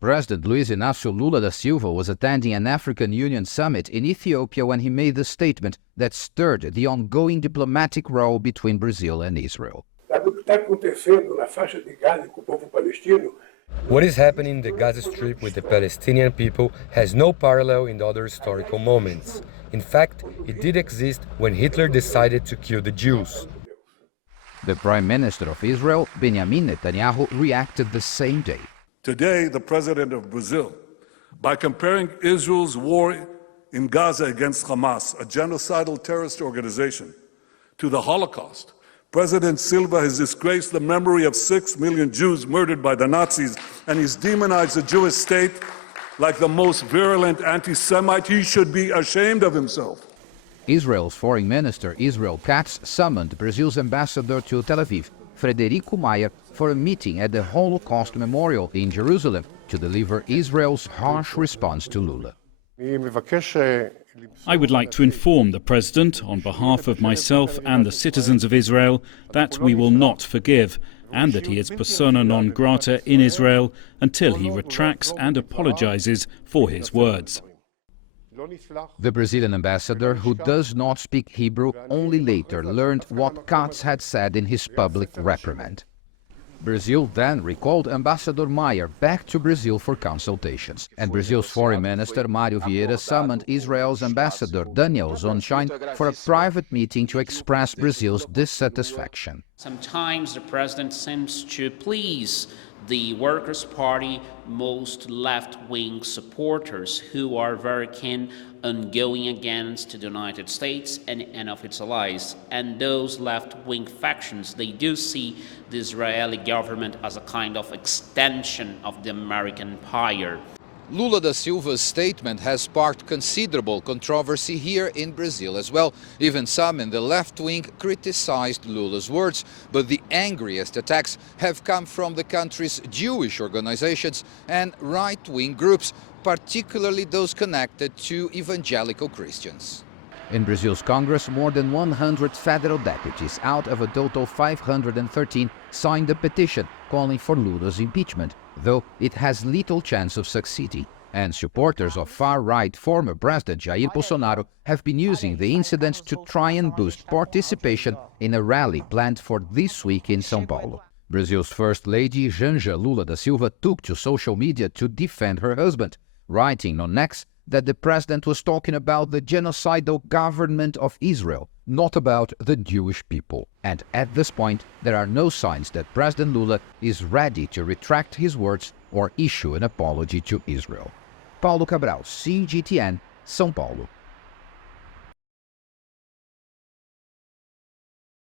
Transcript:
President Luiz Inacio Lula da Silva was attending an African Union summit in Ethiopia when he made the statement that stirred the ongoing diplomatic row between Brazil and Israel. What is happening in the Gaza Strip with the Palestinian people has no parallel in other historical moments. In fact, it did exist when Hitler decided to kill the Jews. The Prime Minister of Israel, Benjamin Netanyahu, reacted the same day. Today, the President of Brazil, by comparing Israel's war in Gaza against Hamas, a genocidal terrorist organization, to the Holocaust, President Silva has disgraced the memory of 6 million Jews murdered by the Nazis, and he's demonized the Jewish state like the most virulent anti-Semite. He should be ashamed of himself. Israel's Foreign Minister Israel Katz summoned Brazil's ambassador to Tel Aviv, Frederico Mayer, for a meeting at the Holocaust Memorial in Jerusalem to deliver Israel's harsh response to Lula. I would like to inform the President, on behalf of myself and the citizens of Israel, that we will not forgive, and that he is persona non grata in Israel until he retracts and apologizes for his words. The Brazilian ambassador, who does not speak Hebrew, only later learned what Katz had said in his public reprimand. Brazil then recalled Ambassador Mayer back to Brazil for consultations, and Brazil's Foreign Minister Mário Vieira summoned Israel's Ambassador Daniel Zonshine for a private meeting to express Brazil's dissatisfaction. Sometimes the president seems to please the Workers' Party most left-wing supporters who are very keen on going against the United States and of its allies. And those left-wing factions, they do see the Israeli government as a kind of extension of the American empire. Lula da Silva's statement has sparked considerable controversy here in Brazil as well. Even some in the left wing criticized Lula's words, but the angriest attacks have come from the country's Jewish organizations and right-wing groups, particularly those connected to evangelical Christians. In Brazil's Congress, more than 100 federal deputies out of a total 513 signed a petition calling for Lula's impeachment, though it has little chance of succeeding. And supporters of far-right former President Jair Bolsonaro have been using the incident to try and boost participation in a rally planned for this week in Sao Paulo. Brazil's First Lady, Janja Lula da Silva, took to social media to defend her husband, writing on X that the president was talking about the genocidal government of Israel, not about the Jewish people. And at this point, there are no signs that President Lula is ready to retract his words or issue an apology to Israel. Paulo Cabral, CGTN, Sao Paulo.